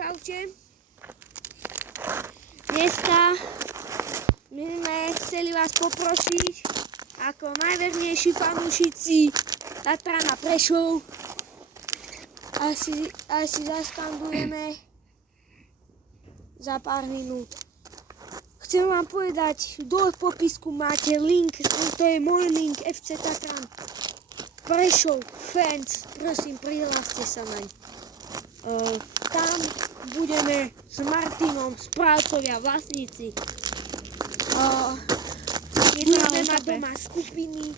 čaute. Dneska my sme chceli vás poprosiť ako najvernejší fanúšici Tatrana Prešov. Asi zaskandujeme za pár minút. Chcem vám povedať, dole v popisku máte link, to je môj link FC Tatran Prešov fans, prosím prihláste sa naň. Tam budeme s Martinom, správcovia, vlastníci. Budeme mať doma skupiny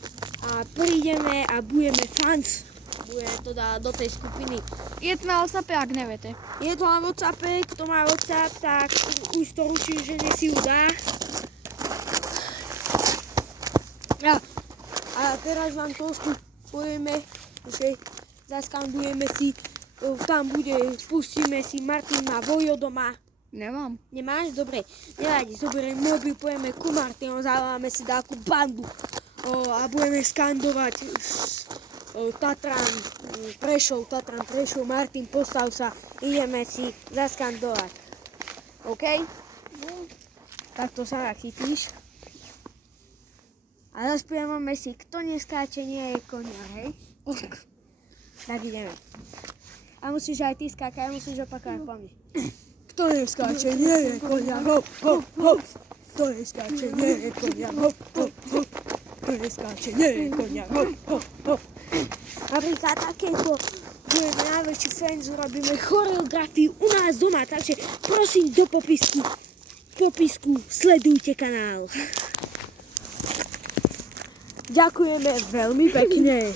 a prídeme a budeme fans. Bude to do tej skupiny. Je to na WhatsAppe, ak neviete. Je to na WhatsAppe, kto má WhatsApp, tak už to ručí, že si ju dá. A teraz vám trošku povieme, že zaskandujeme si, tam bude, pustíme si, Martin má Vojo doma. Nemám. Nemáš? Dobre, nevadí, zoberiem mobil, pojeme ku Martinu, zavoláme si takú bandu a budeme skandovať Tatran Prešov, Martin, postav sa, ideme si zaskandovať. OK? Takto sa chytíš. A zaspievame si, kto neskáče, nie je konia, hej? Tak ideme. A musíš aj ty skákať, musíš opakovať po mne. Kto neskáče, nie je konia, hop, hop, hop. Kto neskáče, nie je konia, hop, hop, hop. Kto neskáče, nie je konia, hop, hop, hop. Napríklad takéto budeme najväčší fans, urobíme choreografiu u nás doma, takže prosím do popisku sledujte kanál. Ďakujeme veľmi pekne.